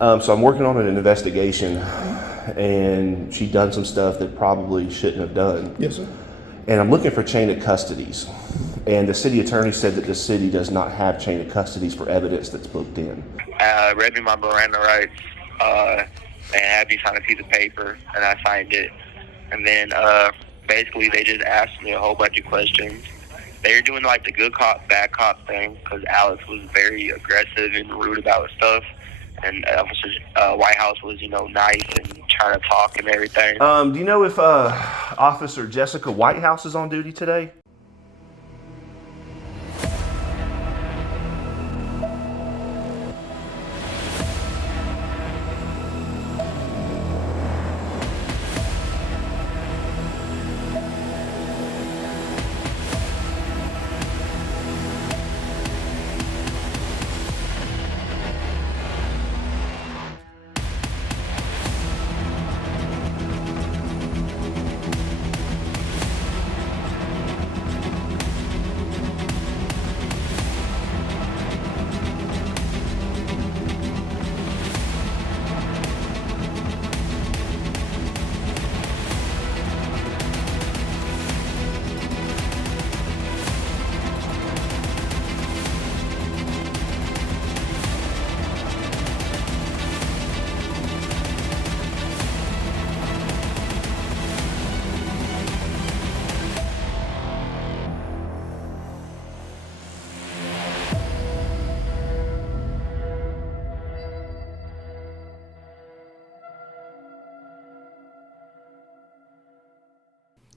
So I'm working on an investigation, and she done some stuff that probably shouldn't have done. Yes, sir. And I'm looking for chain of custodies. And the city attorney said that the city does not have chain of custodies for evidence that's booked in. Read me my Miranda rights, and had me sign a piece of paper, and I signed it. And then basically they just asked me a whole bunch of questions. They were doing like the good cop, bad cop thing, because Alex was very aggressive and rude about stuff. And Officer Whitehouse was, nice and trying to talk and everything. Do you know if Officer Jessica Whitehouse is on duty today?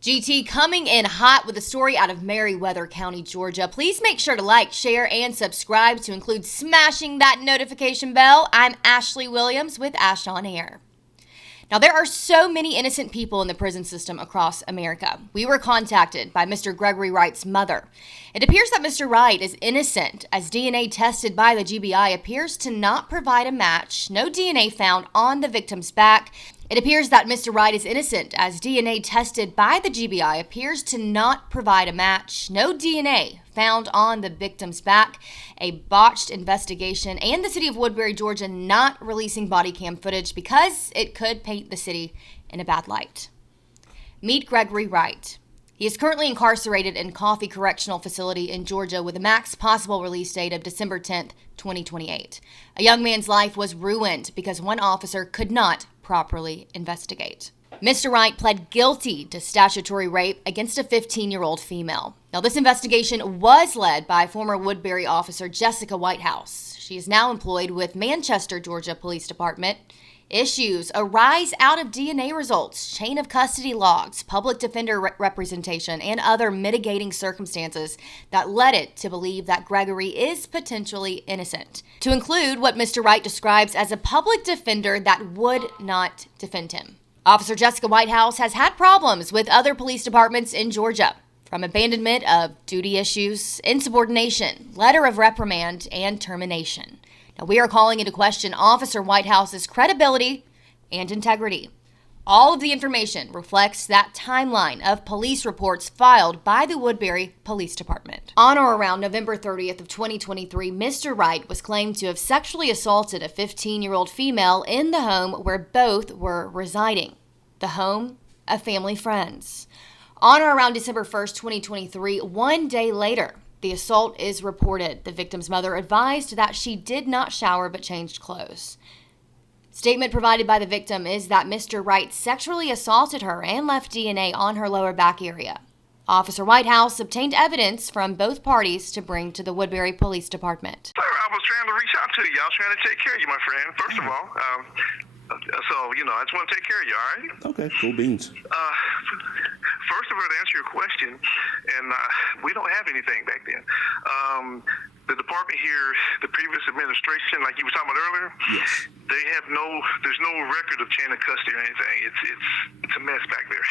GT coming in hot with a story out of Meriwether County, Georgia. Please make sure to like, share, and subscribe to include smashing that notification bell. I'm Ashlee Williams with Ash on Air. Now, there are so many innocent people in the prison system across America. We were contacted by Mr. Gregory Wright's mother. It appears that Mr. Wright is innocent, as DNA tested by the GBI appears to not provide a match. No DNA found on the victim's back. It appears that Mr. Wright is innocent, as DNA tested by the GBI appears to not provide a match. No DNA found on the victim's back. A botched investigation, and the city of Woodbury, Georgia, not releasing body cam footage because it could paint the city in a bad light. Meet Gregory Wright. He is currently incarcerated in Coffee Correctional Facility in Georgia with a max possible release date of December 10th, 2028. A young man's life was ruined because one officer could not properly investigate. Mr. Wright pled guilty to statutory rape against a 15-year-old female. Now, this investigation was led by former Woodbury officer Jessica Whitehouse. She is now employed with Manchester, Georgia Police Department. Issues arise out of DNA results, chain of custody logs, public defender representation, and other mitigating circumstances that led it to believe that Gregory is potentially innocent, to include what Mr. Wright describes as a public defender that would not defend him. Officer Jessica Whitehouse has had problems with other police departments in Georgia, from abandonment of duty issues, insubordination, letter of reprimand, and termination. Now, we are calling into question Officer Whitehouse's credibility and integrity. All of the information reflects that timeline of police reports filed by the Woodbury Police Department. On or around November 30th of 2023, Mr. Wright was claimed to have sexually assaulted a 15-year-old female in the home where both were residing, the home of family friends. On or around December 1st, 2023, one day later, the assault is reported. The victim's mother advised that she did not shower but changed clothes. Statement provided by the victim is that Mr. Wright sexually assaulted her and left DNA on her lower back area. Officer Whitehouse obtained evidence from both parties to bring to the Woodbury Police Department. Sir, I was trying to reach out to you. I was trying to take care of you, my friend. First of all, I just want to take care of you, all right? Okay, cool beans. First of all, to answer your question, and we don't have anything back then. The department here, the previous administration, like you were talking about earlier, Yes. There's no record of chain of custody or anything. It's a mess back there.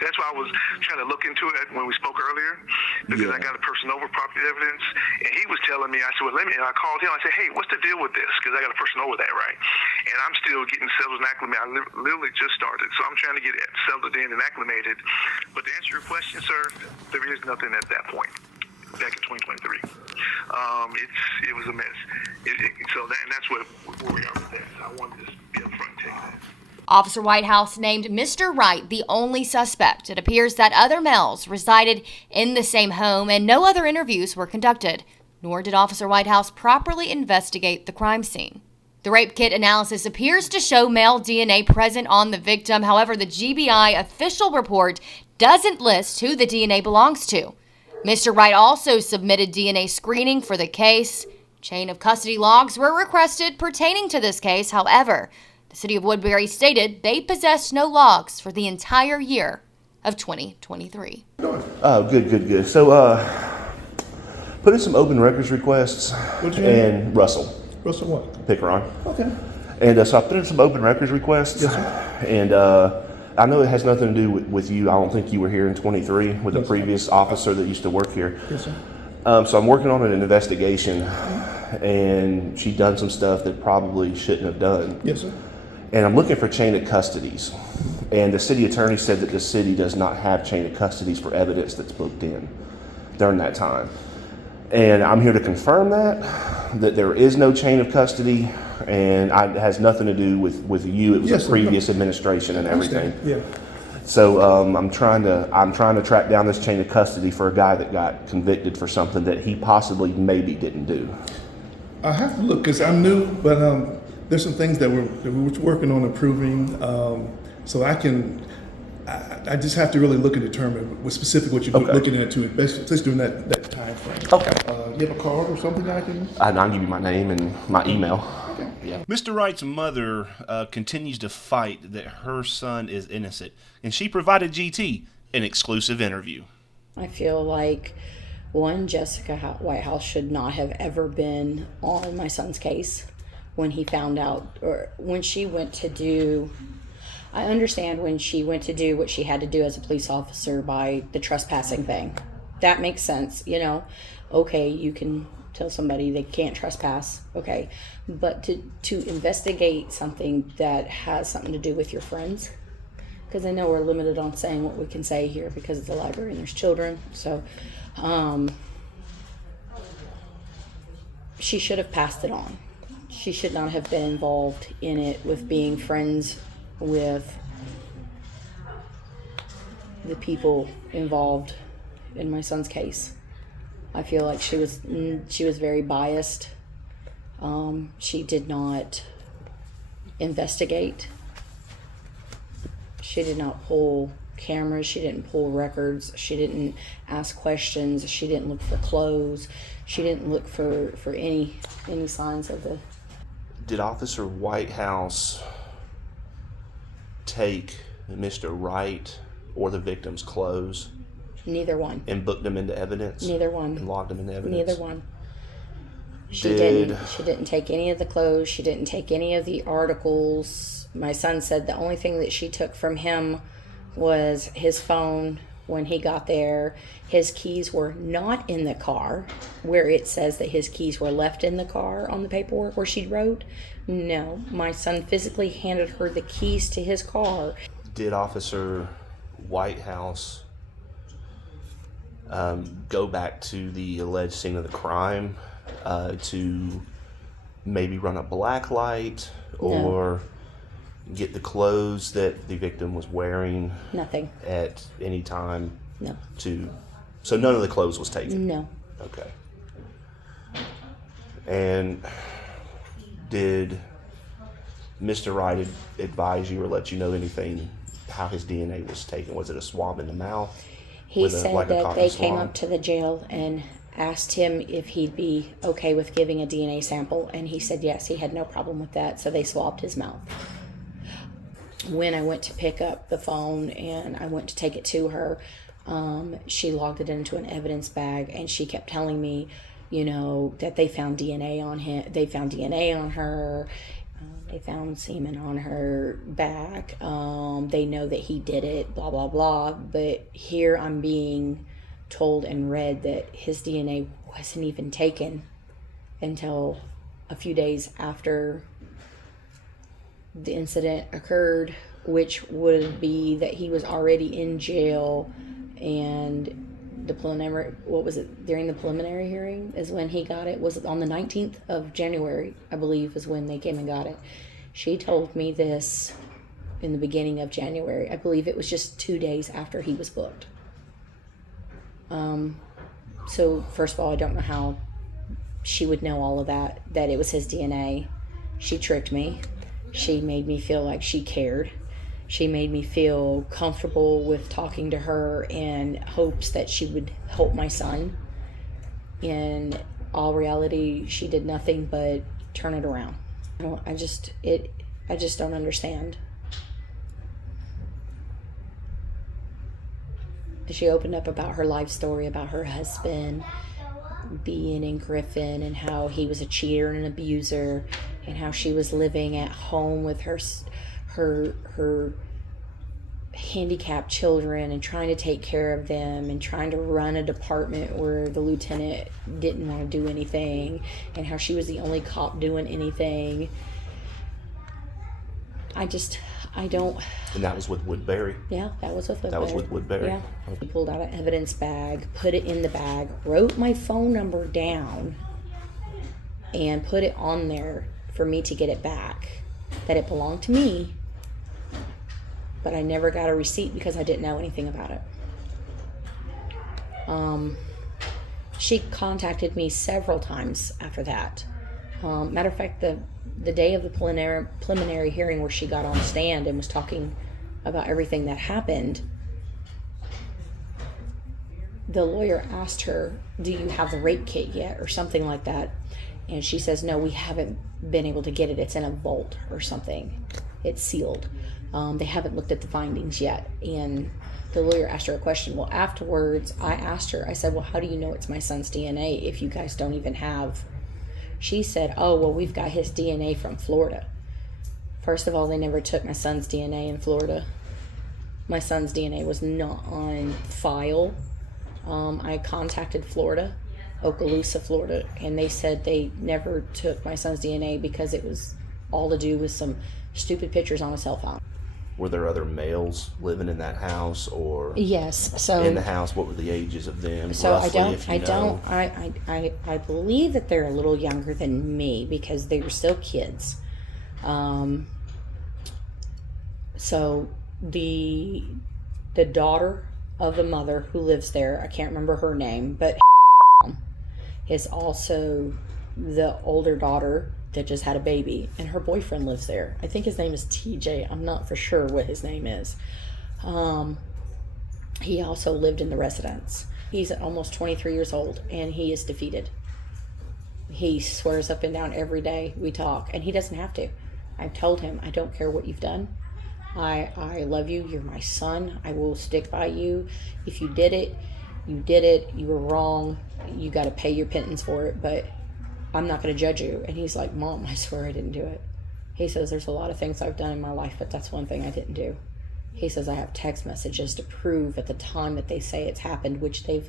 That's why I was trying to look into it when we spoke earlier, because I got a person over property evidence, and he was telling me, I said, well, and I called him, I said, hey, what's the deal with this? Because I got a person over that, right? And I'm still getting settled and acclimated. I literally just started, so I'm trying to get settled in and acclimated. But to answer your question, sir, there is nothing at that point. back in 2023. It was a mess. And that's where we are with that. So I wanted to be upfront and tell you that. Officer Whitehouse named Mr. Wright the only suspect. It appears that other males resided in the same home and no other interviews were conducted, nor did Officer Whitehouse properly investigate the crime scene. The rape kit analysis appears to show male DNA present on the victim. However, the GBI official report doesn't list who the DNA belongs to. Mr. Wright also submitted DNA screening for the case. Chain of custody logs were requested pertaining to this case. However, the city of Woodbury stated they possessed no logs for the entire year of 2023. Oh, good. So, put in some open records requests. What'd you and Russell Russell what? Picaron. Okay. And so I put in some open records requests. Yes, sir. And I know it has nothing to do with you. I don't think you were here in 23 with the Yes, sir. previous officer that used to work here. Yes, sir. So I'm working on an investigation, and she done some stuff that probably shouldn't have done. Yes, sir. And I'm looking for chain of custodies. And the city attorney said that the city does not have chain of custodies for evidence that's booked in during that time. And I'm here to confirm that there is no chain of custody, and it has nothing to do with you. It was Yes, a sir. previous administration and I understand. everything. Yeah. So I'm trying to track down this chain of custody for a guy that got convicted for something that he possibly maybe didn't do. I have to look because I'm new, but there's some things that we're working on improving. So I just have to really look and determine what specific what you're Okay. looking at to especially during that time frame. Okay. You have a card or something I can? I'll give you my name and my email. Okay. Yeah. Mr. Wright's mother continues to fight that her son is innocent, and she provided GT an exclusive interview. I feel like, one, Jessica Whitehouse should not have ever been on my son's case when he found out, or when she went to do, I understand when she went to do what she had to do as a police officer by the trespassing thing. That makes sense, you know. Okay, you can tell somebody they can't trespass, okay. But to investigate something that has something to do with your friends, because I know we're limited on saying what we can say here because it's a library and there's children. So she should have passed it on. She should not have been involved in it with being friends with the people involved in my son's case. I feel like she was very biased. She did not investigate. She did not pull cameras. She didn't pull records. She didn't ask questions. She didn't look for clothes. She didn't look for any signs of the... Did Officer Whitehouse take Mr. Wright or the victim's clothes Neither one. and booked them into evidence? Neither one. And logged them into evidence? Neither one. She Did- didn't. She didn't take any of the clothes. She didn't take any of the articles. My son said the only thing that she took from him was his phone when he got there. His keys were not in the car, where it says that his keys were left in the car on the paperwork where she wrote. No, my son physically handed her the keys to his car. Did Officer Whitehouse go back to the alleged scene of the crime to maybe run a black light or get the clothes that the victim was wearing Nothing. at any time? No. So none of the clothes was taken? No. Okay. And did Mr. Wright advise you or let you know anything how his DNA was taken? Was it a swab in the mouth? He said like a that cotton they came swab? up to the jail and asked him if he'd be okay with giving a DNA sample, and he said yes, he had no problem with that, so they swabbed his mouth. When I went to pick up the phone and I went to take it to her, she logged it into an evidence bag, and she kept telling me, you know, that they found DNA on him, they found DNA on her, they found semen on her back, they know that he did it, blah, blah, blah. But here I'm being told and read that his DNA wasn't even taken until a few days after the incident occurred, which would be that he was already in jail and the preliminary, what was it, during the preliminary hearing is when he got it. Was it on the 19th of January, I believe, is when they came and got it. She told me this in the beginning of January. I believe it was just 2 days after he was booked. So first of all, I don't know how she would know all of that it was his DNA. She tricked me. She made me feel like she cared. She made me feel comfortable with talking to her in hopes that she would help my son. In all reality, she did nothing but turn it around. I just don't understand. She opened up about her life story, about her husband being in Griffin and how he was a cheater and an abuser, and how she was living at home with her handicapped children and trying to take care of them and trying to run a department where the lieutenant didn't want to do anything, and how she was the only cop doing anything. I don't. And that was with Woodbury. Yeah, that was with Woodbury. That was with Woodbury. Yeah. He pulled out an evidence bag, put it in the bag, wrote my phone number down, and put it on there for me to get it back. That it belonged to me, but I never got a receipt because I didn't know anything about it. She contacted me several times after that. Matter of fact, the day of the preliminary hearing where she got on stand and was talking about everything that happened, the lawyer asked her, do you have the rape kit yet, or something like that? And she says, no, we haven't been able to get it. It's in a vault or something. It's sealed. They haven't looked at the findings yet. And the lawyer asked her a question. Well, afterwards, I asked her, I said, well, how do you know it's my son's DNA if you guys don't even have... She said, oh, well, we've got his DNA from Florida. First of all, they never took my son's DNA in Florida. My son's DNA was not on file. I contacted Florida, Okaloosa, Florida, and they said they never took my son's DNA because it was all to do with some stupid pictures on a cell phone. Were there other males living in that house, or yes? So in the house, what were the ages of them? So roughly, I believe that they're a little younger than me because they were still kids. So the daughter of the mother who lives there, I can't remember her name, but is also the older daughter that just had a baby, and her boyfriend lives there. I think his name is TJ. I'm not for sure what his name is. He also lived in the residence. He's almost 23 years old, and he is defeated. He swears up and down every day we talk, and he doesn't have to. I've told him, I don't care what you've done. I love you. You're my son. I will stick by you. If you did it, you did it. You were wrong. You got to pay your penance for it, but I'm not going to judge you. And he's like, Mom, I swear I didn't do it. He says, there's a lot of things I've done in my life, but that's one thing I didn't do. He says, I have text messages to prove at the time that they say it's happened, which they've...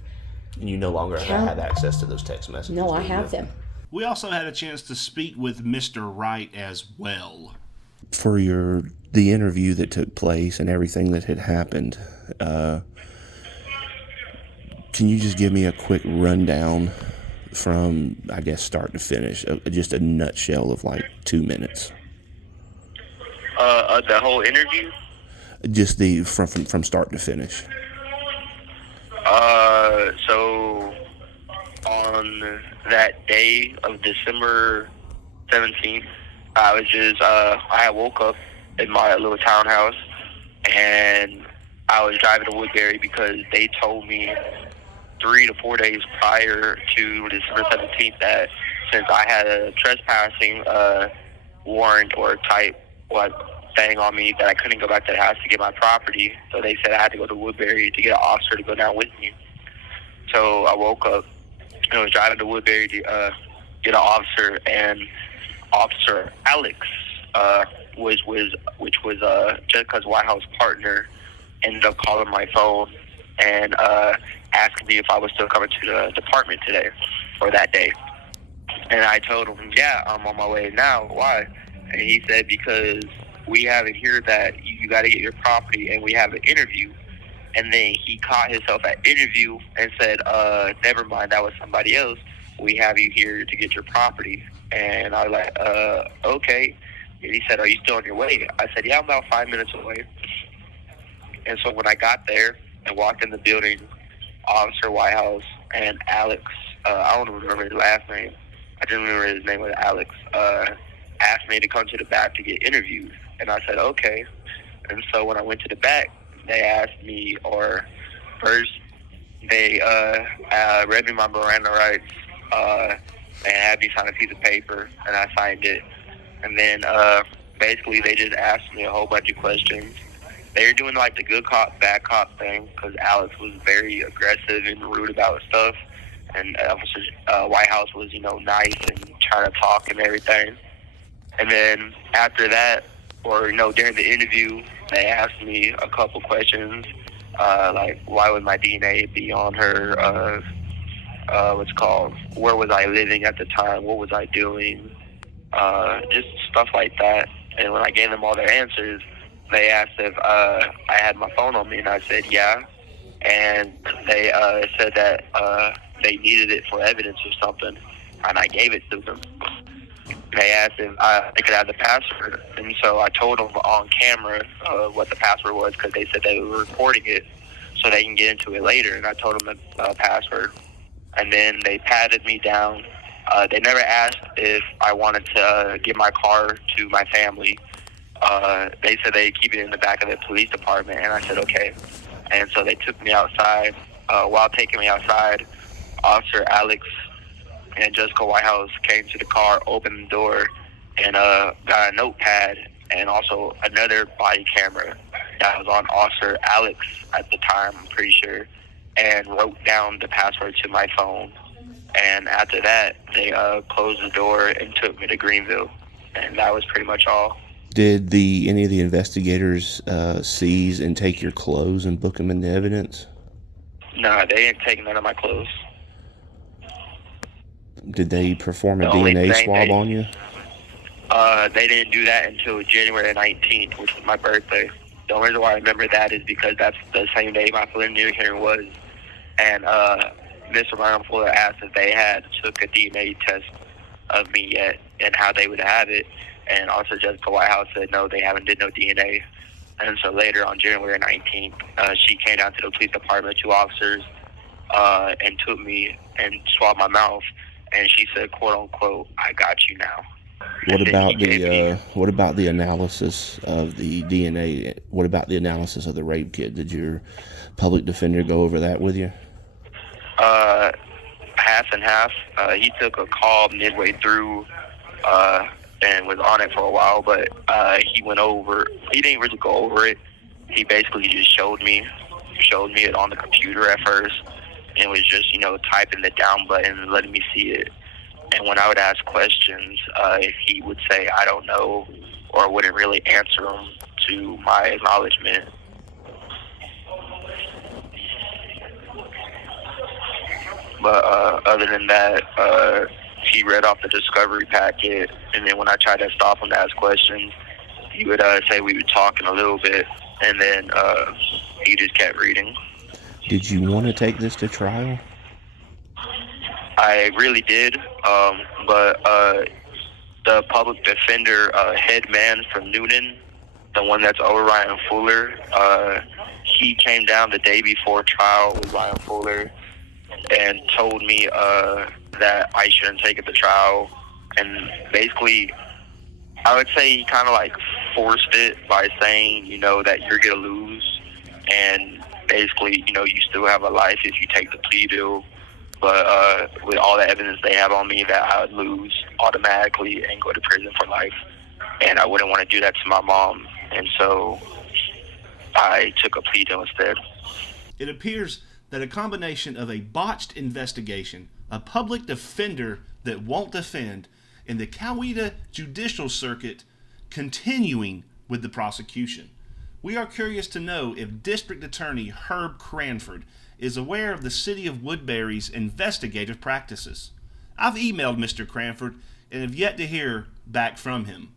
And you no longer have access to those text messages? No, I have them. We also had a chance to speak with Mr. Wright as well. For the interview that took place and everything that had happened, can you just give me a quick rundown from, I guess, start to finish, just a nutshell of like 2 minutes? The whole interview? Just from start to finish. So on that day of December 17th, I was just, I had woke up in my little townhouse, and I was driving to Woodbury because they told me 3 to 4 days prior to December 17th that since I had a trespassing warrant or type thing on me, that I couldn't go back to the house to get my property. So they said I had to go to Woodbury to get an officer to go down with me. So I woke up and I was driving to Woodbury to get an officer, and Officer Alex, which was Jessica's White House partner, ended up calling my phone and asking me if I was still coming to the department today or that day. And I told him, yeah, I'm on my way now. Why? And he said, because we have it here that you got to get your property and we have an interview. And then he caught himself at interview and said, never mind, that was somebody else. We have you here to get your property. And I was like, okay. And he said, are you still on your way? I said, yeah, I'm about 5 minutes away. And so when I got there and walked in the building, Officer Whitehouse and Alex, I don't remember his last name. I just remember his name was Alex, asked me to come to the back to get interviewed. And I said, okay. And so when I went to the back, they asked me, or first, they read me my Miranda rights and had me sign a piece of paper, and I signed it. And then basically they just asked me a whole bunch of questions. They were doing like the good cop, bad cop thing because Alex was very aggressive and rude about stuff. And Officer Whitehouse was, nice and trying to talk and everything. And then after that, or, during the interview, they asked me a couple questions, like why would my DNA be on her, where was I living at the time, what was I doing, just stuff like that. And when I gave them all their answers, they asked if I had my phone on me, and I said yeah. And they said that they needed it for evidence or something, and I gave it to them. They asked if they could have the password, and so I told them on camera what the password was because they said they were recording it so they can get into it later, and I told them the password. And then they patted me down. They never asked if I wanted to give my car to my family. They said they'd keep it in the back of the police department, and I said okay. And so they took me outside. While taking me outside, Officer Alex and Jessica Whitehouse came to the car, opened the door, and got a notepad and also another body camera that was on Officer Alex at the time, I'm pretty sure, and wrote down the password to my phone. And after that, they closed the door and took me to Greenville, and that was pretty much all. Did any of the investigators seize and take your clothes and book them into evidence? No, they didn't take none of my clothes. Did they perform a DNA swab on you? They didn't do that until January 19th, which was my birthday. The only reason why I remember that is because that's the same day my preliminary hearing was. And Mr. Ryan Fuller asked if they had took a DNA test of me yet and how they would have it. And also Jessica Whitehouse said, no, they haven't did no DNA. And so later on January 19th, she came down to the police department, 2 officers, and took me and swabbed my mouth. And she said, quote unquote, I got you now. What about the analysis of the DNA? What about the analysis of the rape kit? Did your public defender go over that with you? Half and half. He took a call midway through and was on it for a while, but he didn't really go over it. He basically just showed me it on the computer at first, and was just, typing the down button and letting me see it. And when I would ask questions, he would say, I don't know, or wouldn't really answer them to my acknowledgement. But other than that, he read off the discovery packet, and then when I tried to stop him to ask questions, he would say we were talking a little bit, and then he just kept reading. Did you want to take this to trial? I really did, but the public defender head man from Newnan, the one that's over Ryan Fuller, he came down the day before trial with Ryan Fuller and told me that I shouldn't take it to trial. And basically, I would say he kind of like forced it by saying, that you're going to lose. And basically, you still have a life if you take the plea deal. But with all the evidence they have on me, that I would lose automatically and go to prison for life. And I wouldn't want to do that to my mom. And so I took a plea deal instead. It appears that a combination of a botched investigation, a public defender that won't defend, and the Coweta judicial circuit continuing with the prosecution. We are curious to know if District Attorney Herb Cranford is aware of the City of Woodbury's investigative practices. I've emailed Mr. Cranford and have yet to hear back from him.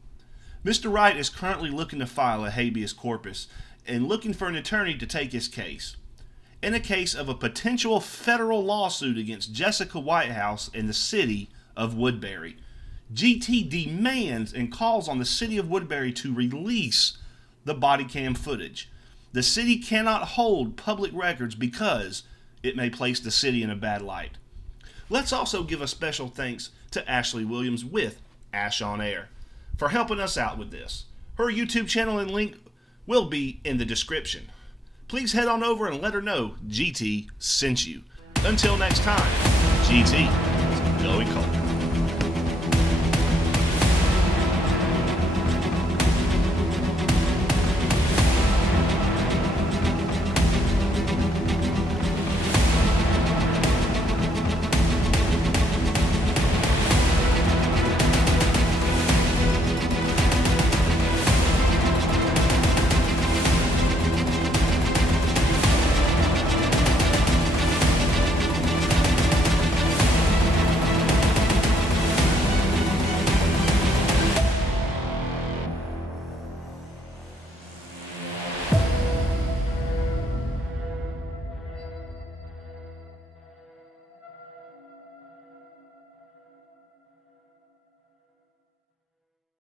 Mr. Wright is currently looking to file a habeas corpus and looking for an attorney to take his case. in a case of a potential federal lawsuit against Jessica Whitehouse and the city of Woodbury. GT demands and calls on the city of Woodbury to release the body cam footage. The city cannot hold public records because it may place the city in a bad light. Let's also give a special thanks to Ashlee Williams with Ash on Air for helping us out with this. Her YouTube channel and link will be in the description. Please head on over and let her know GT sent you. Until next time, GT, going cold.